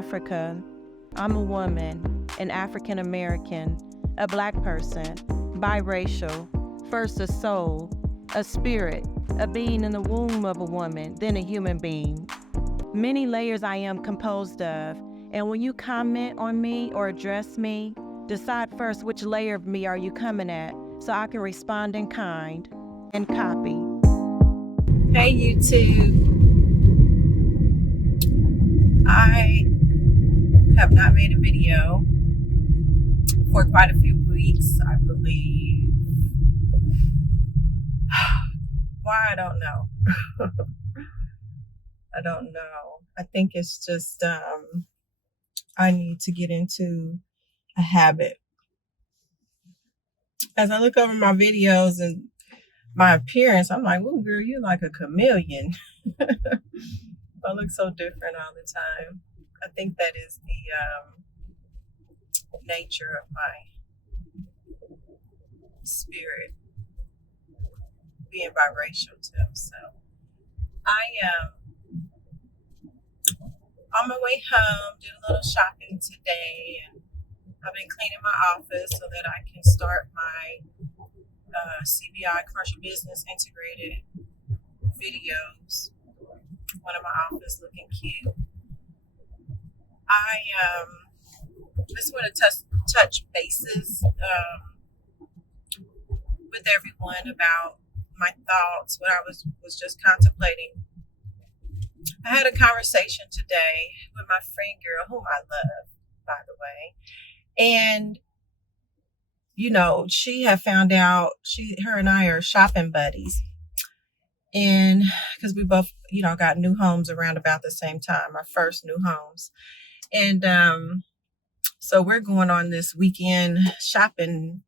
Africa. I'm a woman, an African American, a Black person, biracial, first a soul, a spirit, a being in the womb of a woman, then a human being. Many layers I am composed of, and when you comment on me or address me, decide first which layer of me are you coming at so I can respond in kind and copy. Hey YouTube, I have not made a video for quite a few weeks, I believe. Why, I don't know. I don't know. I think it's just I need to get into a habit. As I look over my videos and my appearance, I'm like, "Ooh, girl, you're like a chameleon." I look so different all the time. I think that is the nature of my spirit, being biracial too. So I on my way home, did a little shopping today, and I've been cleaning my office so that I can start my CBI commercial business integrated videos. One of my office looking cute. I just want to touch bases with everyone about my thoughts, what I was just contemplating. I had a conversation today with my friend girl, whom I love, by the way, and she had found out her and I are shopping buddies, and because we both got new homes around about the same time, our first new homes, and so we're going on this weekend shopping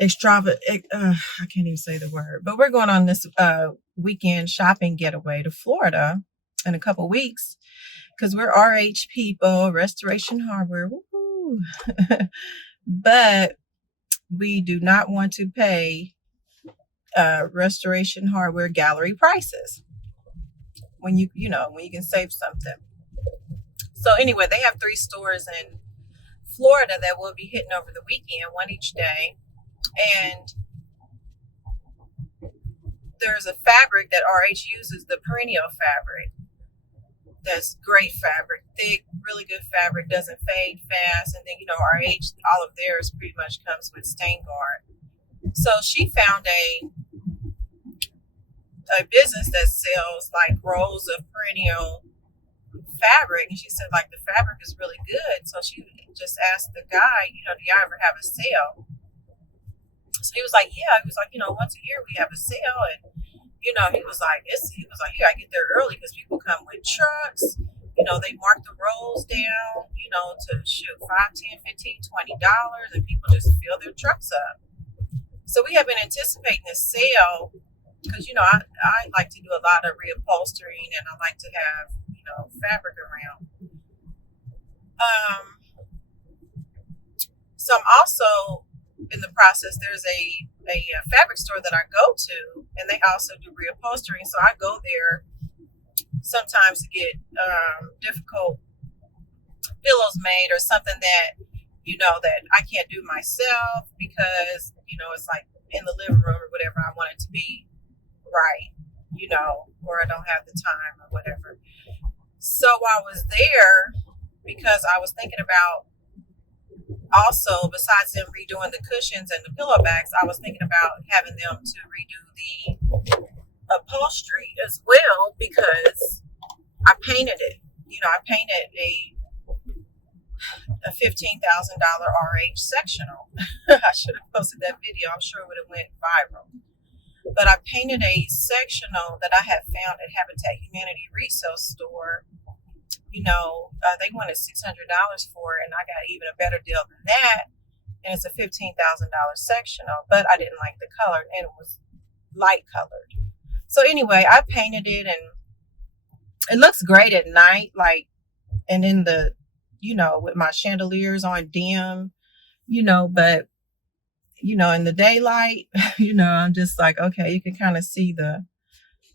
extravagant. I can't even say the word, but we're going on this weekend shopping getaway to Florida in a couple weeks because we're RH people, Restoration Hardware, woo-hoo. But we do not want to pay Restoration Hardware gallery prices when you can save something. So anyway, they have 3 stores in Florida that we'll be hitting over the weekend, one each day. And there's a fabric that RH uses, the perennial fabric. That's great fabric, thick, really good fabric, doesn't fade fast. And then, RH, all of theirs pretty much comes with stain guard. So she found a business that sells like rolls of perennial fabric, and she said like the fabric is really good. So she just asked the guy, do y'all ever have a sale? So he was like, yeah. He was like, once a year we have a sale, and he was like, you gotta get there early because people come with trucks. They mark the rolls down, to shoot $5, $10, $15, $20, and people just fill their trucks up. So we have been anticipating this sale because I like to do a lot of reupholstering, and I like to have fabric around. So I'm also in the process. There's a fabric store that I go to, and they also do reupholstering. So I go there sometimes to get difficult pillows made or something that that I can't do myself because it's like in the living room or whatever. I want it to be right, or I don't have the time or whatever. So I was there because I was thinking about also, besides them redoing the cushions and the pillow bags, I was thinking about having them to redo the upholstery as well because I painted it. I painted a $15,000 RH sectional. I should have posted that video. I'm sure it would have went viral. But I painted a sectional that I had found at Habitat Humanity resale store. They wanted $600 for it, and I got even a better deal than that. And it's a $15,000 sectional, but I didn't like the color, and it was light colored. So anyway, I painted it, and it looks great at night, and in the, with my chandeliers on dim, but in the daylight, I'm just like, okay, you can kind of see the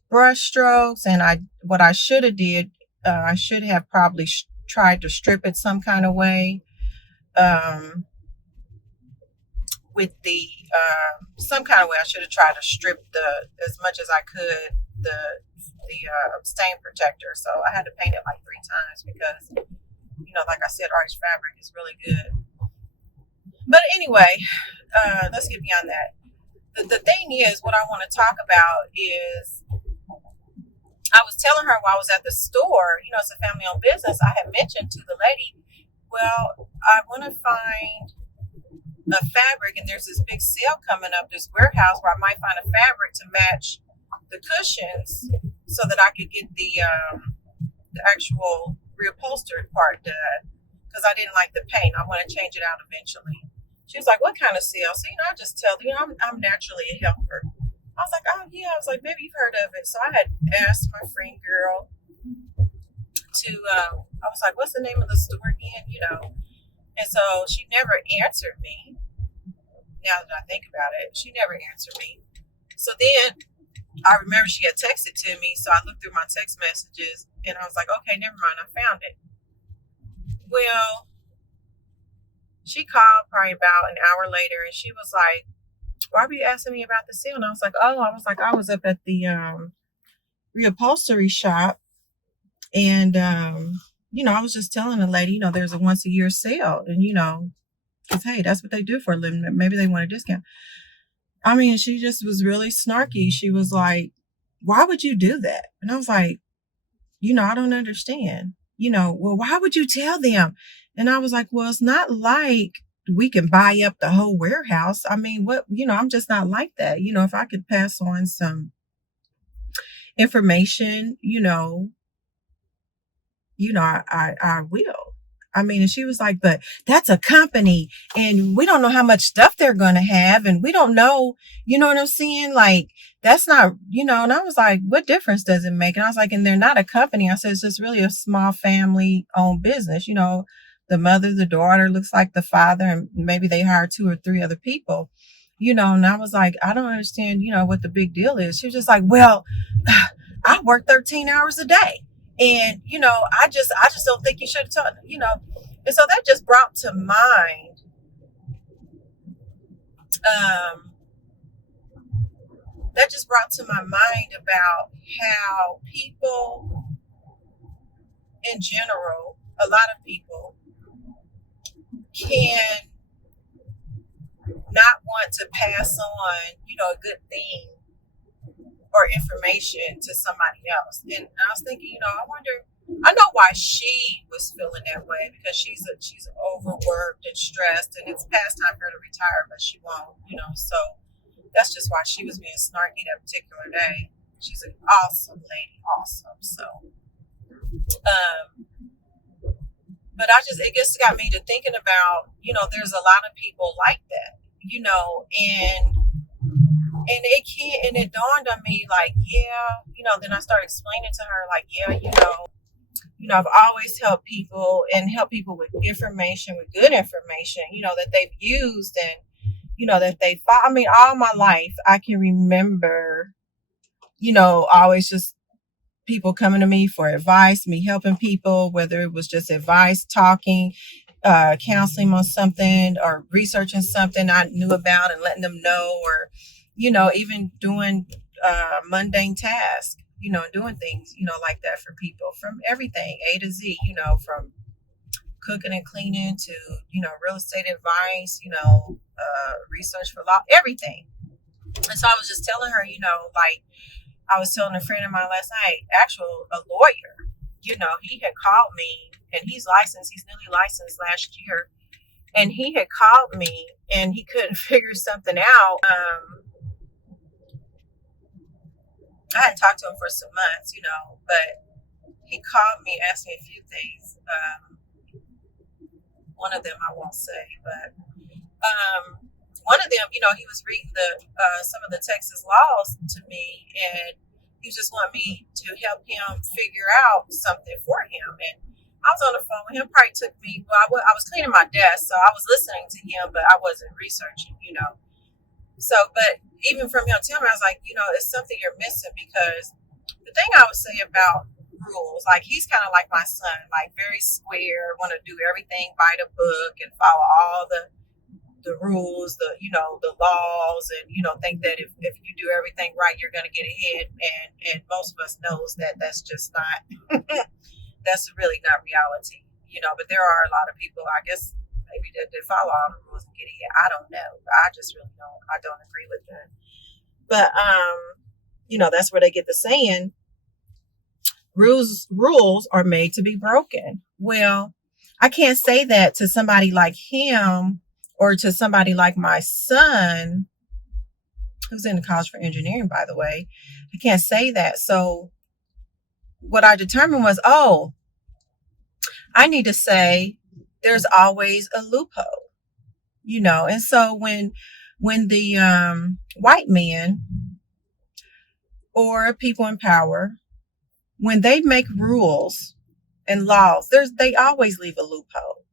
brush strokes. And what I should have did, I should have probably tried to strip it some kind of way. Um, with the some kind of way, I should have tried to strip the as much as I could the stain protector. So I had to paint it like 3 times because like I said, arch fabric is really good. But anyway, let's get beyond that. The thing is, what I want to talk about is, I was telling her while I was at the store, it's a family owned business. I had mentioned to the lady, well, I want to find a fabric, and there's this big sale coming up, this warehouse where I might find a fabric to match the cushions so that I could get the actual reupholstered part done, because I didn't like the paint. I want to change it out eventually. She was like, what kind of sale? So, I just tell her, I'm naturally a helper. I was like, oh, yeah. I was like, maybe you've heard of it. So I had asked my friend girl to, I was like, what's the name of the store again? And so she never answered me. Now that I think about it, she never answered me. So then I remember she had texted to me. So I looked through my text messages and I was like, okay, never mind. I found it. Well, she called probably about an hour later and she was like, why were you asking me about the sale? And I was like, I was up at the reupholstery shop, and I was just telling the lady, there's a once a year sale, and because hey, that's what they do for a living. Maybe they want a discount. I mean, she just was really snarky. She was like, why would you do that? And I was like, I don't understand. Well, why would you tell them? And I was like, well, it's not like we can buy up the whole warehouse. I mean, what, I'm just not like that. If I could pass on some information, I will. I mean, and she was like, but that's a company and we don't know how much stuff they're going to have. And we don't know, you know what I'm saying? Like, that's not, and I was like, what difference does it make? And I was like, and they're not a company. I said, it's just really a small family owned business. The mother, the daughter looks like the father, and maybe they hire 2 or 3 other people, and I was like, I don't understand, what the big deal is. She was just like, well, I work 13 hours a day. And, I just don't think you should have told, and so that just brought to mind, about how people in general, a lot of people can not want to pass on, a good thing or information to somebody else. And I was thinking, I know why she was feeling that way, because she's overworked and stressed, and it's past time for her to retire, but she won't, so that's just why she was being snarky that particular day. She's an awesome lady, awesome. So, but it just got me to thinking about, there's a lot of people like that, and it dawned on me, like, yeah, then I started explaining to her, like, yeah, I've always helped people with information, with good information, that they've used, and, that they follow. I mean, all my life, I can remember, always just people coming to me for advice, me helping people, whether it was just advice, talking, counseling on something, or researching something I knew about and letting them know, or, even doing mundane tasks, doing things, like that for people, from everything, A to Z, from cooking and cleaning to, real estate advice, research for law, everything. And so I was just telling her, like I was telling a friend of mine last night, a lawyer, he had called me, and he's newly licensed last year. And he had called me and he couldn't figure something out. I hadn't talked to him for some months, but he called me, asked me a few things. One of them I won't say, but one of them, he was reading some of the Texas laws to me, and he was just wanting me to help him figure out something for him. And I was on the phone with him. Probably took me. Well, I was cleaning my desk, so I was listening to him, but I wasn't researching. So, but even from him telling me, I was like, it's something you're missing, because the thing I would say about rules. Like he's kind of like my son, like very square, want to do everything by the book and follow all the rules, the laws, and think that if you do everything right, you're going to get ahead. And most of us knows that that's just not that's really not reality. But there are a lot of people, I guess, maybe that follow all the rules and get ahead. I don't know. I just really don't agree with that. But that's where they get the saying, rules are made to be broken. Well, I can't say that to somebody like him or to somebody like my son, who's in college for engineering, by the way. I can't say that. So what I determined was, I need to say there's always a loophole, and so when the white men or people in power, when they make rules and laws, they always leave a loophole.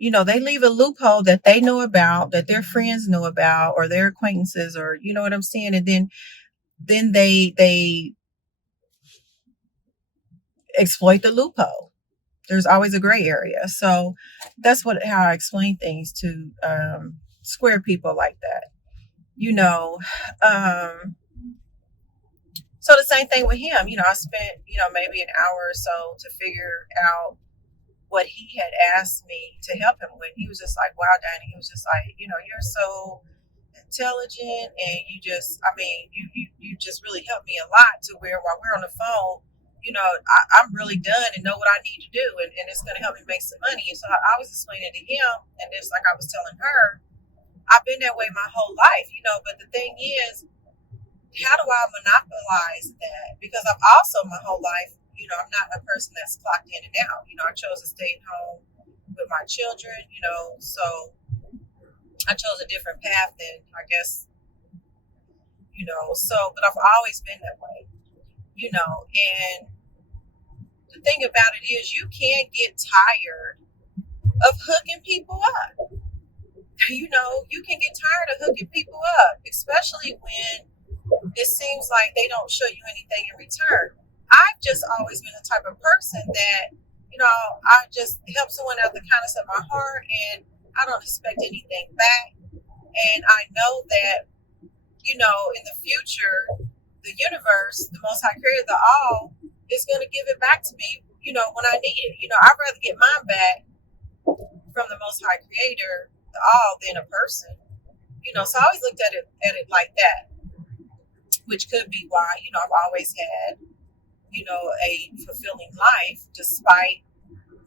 They leave a loophole that they know about, that their friends know about, or their acquaintances, or you know what I'm saying? And then they exploit the loophole. There's always a gray area. So that's how I explain things to square people like that. So the same thing with him. I spent, maybe an hour or so to figure out what he had asked me to help him with. He was just like, wow, Danny. He was just like, you're so intelligent, and you just really helped me a lot, to where while we're on the phone, I'm really done and know what I need to do, and it's going to help me make some money. And so I was explaining to him, and just like I was telling her, I've been that way my whole life, but the thing is, how do I monopolize that? Because I've also my whole life, I'm not a person that's clocked in and out. I chose to stay at home with my children, so I chose a different path than, I guess, but I've always been that way, and the thing about it is, you can't get tired of hooking people up. You can get tired of hooking people up, especially when it seems like they don't show you anything in return. I've just always been the type of person that, I just help someone out the kindness of my heart, and I don't expect anything back. And I know that, in the future, the universe, the Most High Creator, the All, is going to give it back to me, when I need it. I'd rather get mine back from the Most High Creator, the All, than a person. So I always looked at it like that, which could be why, I've always had, a fulfilling life despite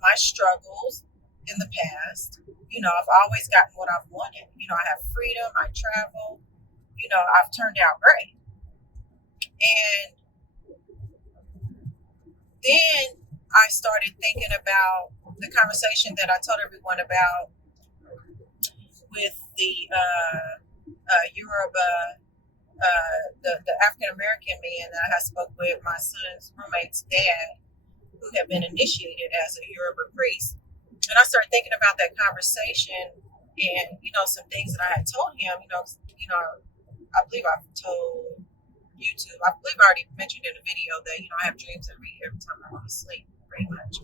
my struggles in the past. I've always gotten what I've wanted. I have freedom, I travel, I've turned out great. And then I started thinking about the conversation that I told everyone about with the Yoruba, the African American man that I spoke with, my son's roommate's dad, who had been initiated as a Yoruba priest. And I started thinking about that conversation, and some things that I had told him. I believe I've told you too. I believe I already mentioned in the video that I have dreams every time I want to sleep, pretty much.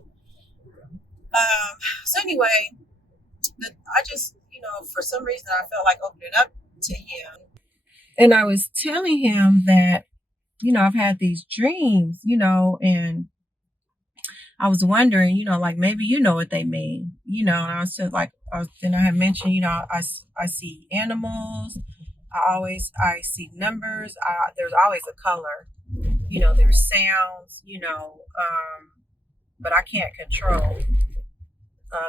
So anyway, I just for some reason I felt like opening up to him. And I was telling him that, I've had these dreams, and I was wondering, like maybe what they mean, and I was just like, then I had mentioned, I see animals, I see numbers, there's always a color, there's sounds, but I can't control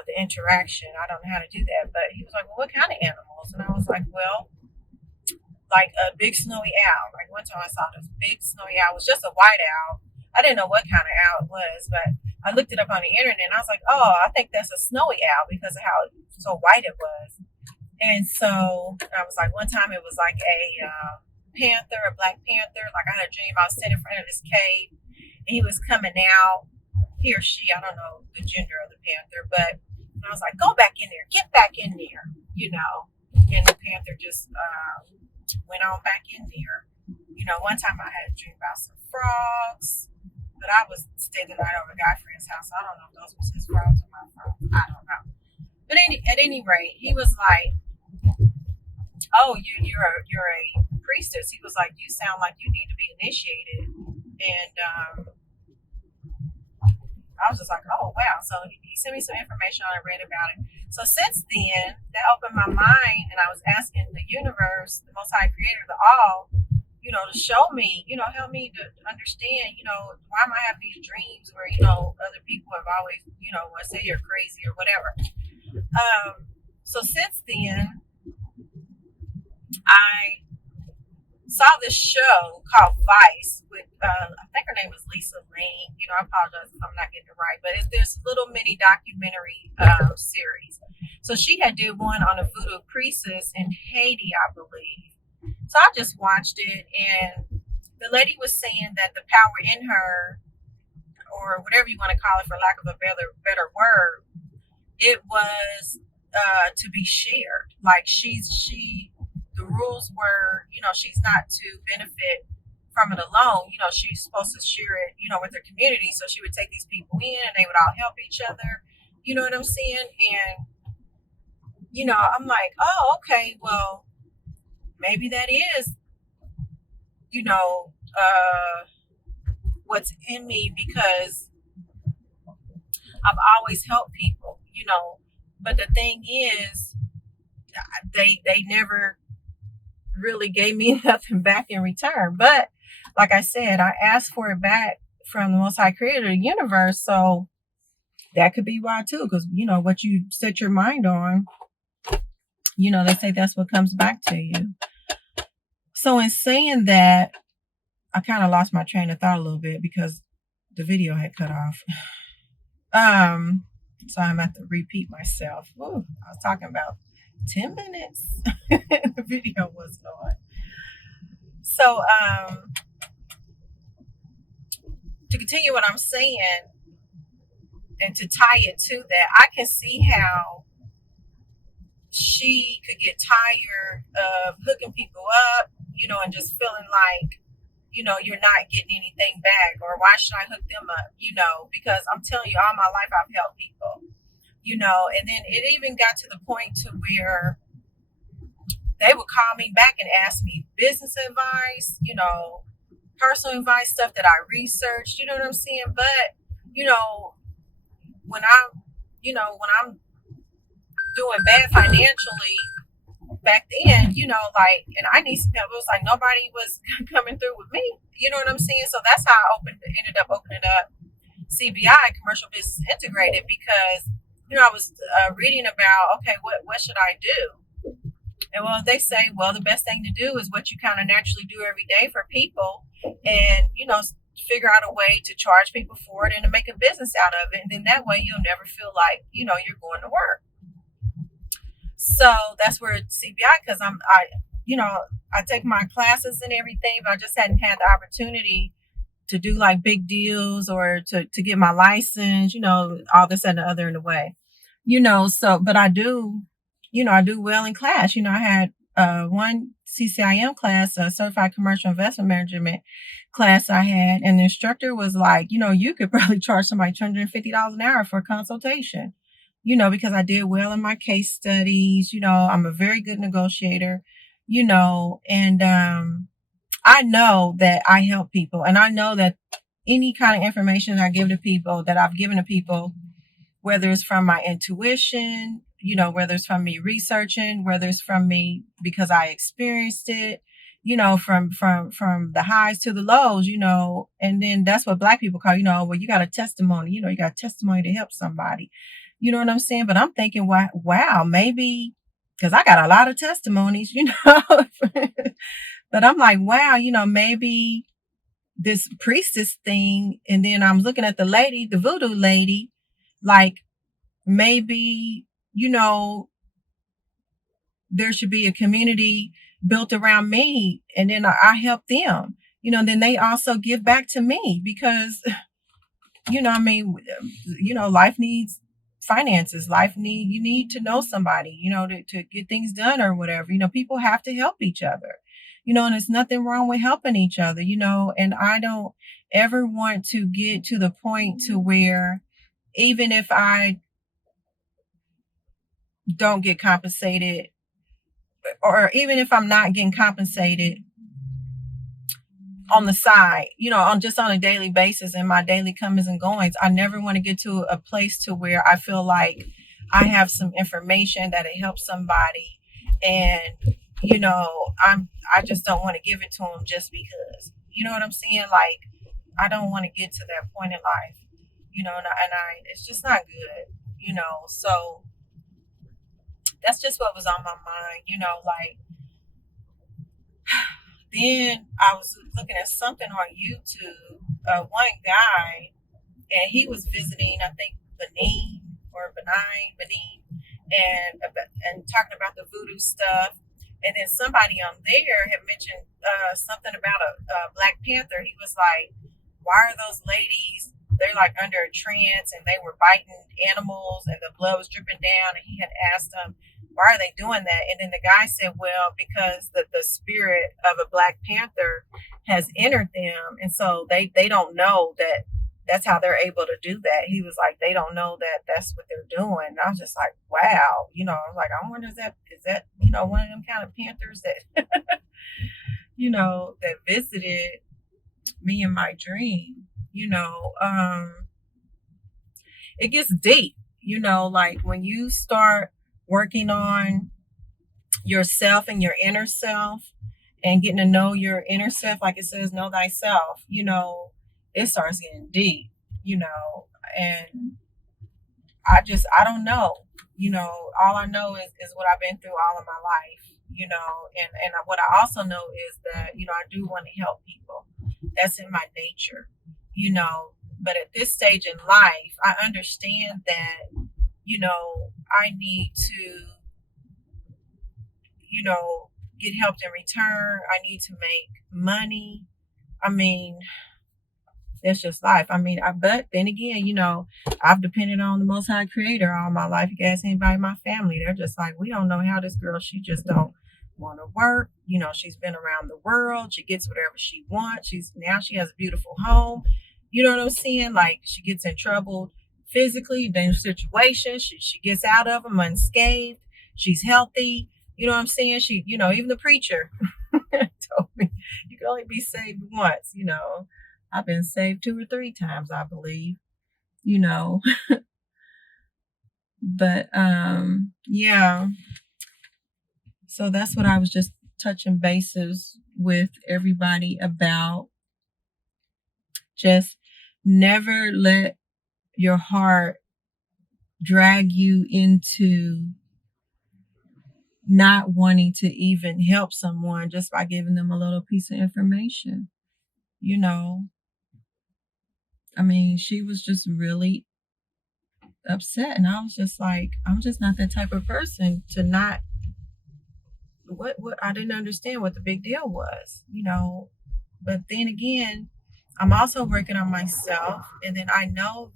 the interaction. I don't know how to do that. But he was like, well, what kind of animals? And I was like, well, like a big snowy owl. Like one time I saw this big snowy owl. It was just a white owl. I didn't know what kind of owl it was, but I looked it up on the internet, and I was like, oh, I think that's a snowy owl because of how so white it was. And so I was like, one time it was like a panther, a black panther. Like I had a dream I was sitting in front of this cave, and he was coming out. He or she, I don't know the gender of the panther, but I was like, go back in there, get back in there, and the panther just went on back in there. One time I had a dream about some frogs. But I was staying the night over a guy friend's house. So I don't know if those was his friends or my friends. I don't know. But at any rate, he was like, "Oh, you're a priestess." He was like, "You sound like you need to be initiated." And I was just like, "Oh wow!" So he sent me some information. I read about it. So since then, that opened my mind, and I was asking the universe, the Most High Creator, the All, to show me, help me to understand, why am I having these dreams where, other people have always, say you're crazy or whatever. So since then, I saw this show called Vice with, I think her name was Lisa Lane. I apologize if I'm not getting it right, but it's this little mini documentary series. So she had did one on a voodoo priestess in Haiti, I believe. So I just watched it, and the lady was saying that the power in her, or whatever you want to call it, for lack of a better word, it was to be shared. Like the rules were, she's not to benefit from it alone. She's supposed to share it, with her community. So she would take these people in, and they would all help each other. You know what I'm saying? And I'm like, oh, okay, well, maybe that is, what's in me, because I've always helped people, but the thing is, they never really gave me nothing back in return. But like I said, I asked for it back from the Most High Creator of the universe. So that could be why too, because what you set your mind on, they say that's what comes back to you. So in saying that, I kind of lost my train of thought a little bit because the video had cut off. So I'm at to repeat myself. Ooh, I was talking about 10 minutes. The video wasn't on. So to continue what I'm saying and to tie it to that, I can see how she could get tired of hooking people up, and just feeling like, you're not getting anything back, or why should I hook them up, because I'm telling you, all my life I've helped people, and then it even got to the point to where they would call me back and ask me business advice, personal advice, stuff that I researched, you know what I'm saying? But, when I'm doing bad financially back then, and I need some help, it was like nobody was coming through with me, you know what I'm saying? So that's how I ended up opening up CBI, Commercial Business Integrated, because, I was reading about, okay, what should I do? And well, they say, well, the best thing to do is what you kind of naturally do every day for people, and, figure out a way to charge people for it and to make a business out of it. And then that way you'll never feel like, you're going to work. So that's where CBI, because I take my classes and everything, but I just hadn't had the opportunity to do like big deals or to get my license, all this and the other in the way, so, but I do, I do well in class. I had one CCIM class, a Certified Commercial Investment Management class I had, and the instructor was like, you could probably charge somebody $250 an hour for a consultation, because I did well in my case studies, I'm a very good negotiator, and I know that I help people, and I know that any kind of information I give to people, that I've given to people, whether it's from my intuition, whether it's from me researching, whether it's from me because I experienced it, from the highs to the lows, and then that's what Black people call, well, you got a testimony, you got a testimony to help somebody, you know what I'm saying? But I'm thinking, wow, maybe, because I got a lot of testimonies, but I'm like, wow, maybe this priestess thing, and then I'm looking at the lady, the voodoo lady, like maybe, there should be a community built around me, and then I help them, then they also give back to me, because, life needs finances, you need to know somebody, to get things done or whatever, people have to help each other, and there's nothing wrong with helping each other, and I don't ever want to get to the point to where even if I don't get compensated, or even if I'm not getting compensated on the side, on a daily basis in my daily comings and goings, I never want to get to a place to where I feel like I have some information that it helps somebody, and I just don't want to give it to them just because. You know what I'm saying? Like, I don't want to get to that point in life, and it's just not good, So that's just what was on my mind, like. Then I was looking at something on YouTube. One guy, and he was visiting, I think, Benin, and talking about the voodoo stuff. And then somebody on there had mentioned something about a Black Panther. He was like, "Why are those ladies? They're like under a trance, and they were biting animals, and the blood was dripping down." And he had asked them, "Why are they doing that?" And then the guy said, "Well, because the spirit of a Black Panther has entered them, and so they don't know that that's how they're able to do that." He was like, "They don't know that that's what they're doing." And I was just like, "Wow," I was like, "I wonder is that one of them kind of panthers that that visited me in my dream." It gets deep, like when you start working on yourself and your inner self and getting to know your inner self, like it says, know thyself, it starts getting deep, and I don't know, all I know is what I've been through all of my life, and what I also know is that, I do want to help people. That's in my nature, but at this stage in life, I understand that, I need to, get helped in return. I need to make money. I mean, that's just life. I mean, but then again, I've depended on the Most High Creator all my life. You can ask anybody in my family, they're just like, we don't know how this girl, she just don't want to work. She's been around the world. She gets whatever she wants. She has a beautiful home. You know what I'm saying? Like, she gets in trouble physically, dangerous situations. She gets out of them unscathed. She's healthy. You know what I'm saying? Even the preacher told me you can only be saved once. I've been saved 2 or 3 times, I believe, but yeah. So that's what I was just touching bases with everybody about. Just never let your heart drag you into not wanting to even help someone just by giving them a little piece of information. I mean, she was just really upset, and I was just like, I'm just not that type of person to not what I didn't understand what the big deal was, but then again, I'm also working on myself, and then I know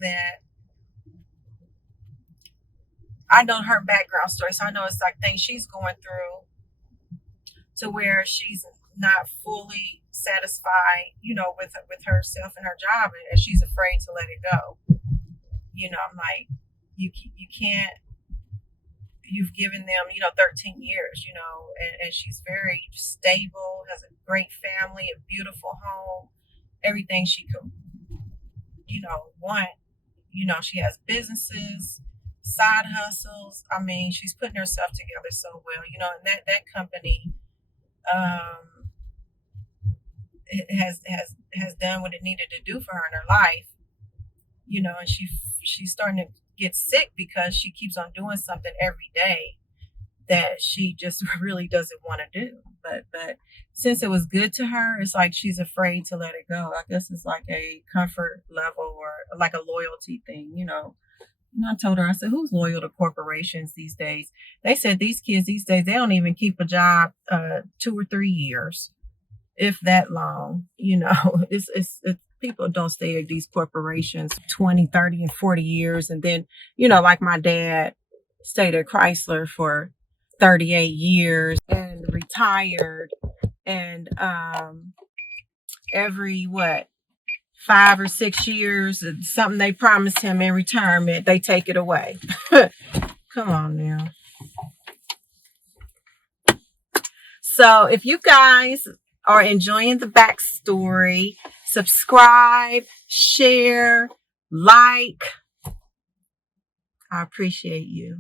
her background story, so I know it's like things she's going through to where she's not fully satisfied, with herself and her job, and she's afraid to let it go. I'm like, you can't. You've given them, 13 years, and she's very stable, has a great family, a beautiful home, everything she could, want. She has businesses, side hustles. I mean, she's putting herself together so well, and that company it has done what it needed to do for her in her life, and she's starting to get sick because she keeps on doing something every day that she just really doesn't want to do. But since it was good to her, it's like she's afraid to let it go. I guess it's like a comfort level or like a loyalty thing, And I told her, I said, who's loyal to corporations these days? They said these kids these days, they don't even keep a job 2 or 3 years, if that long. It's people don't stay at these corporations 20, 30, and 40 years. And then, like my dad stayed at Chrysler for 38 years and retired. And every 5 or 6 years, something they promised him in retirement, they take it away. Come on now. So if you guys are enjoying the backstory, subscribe, share, like. I appreciate you.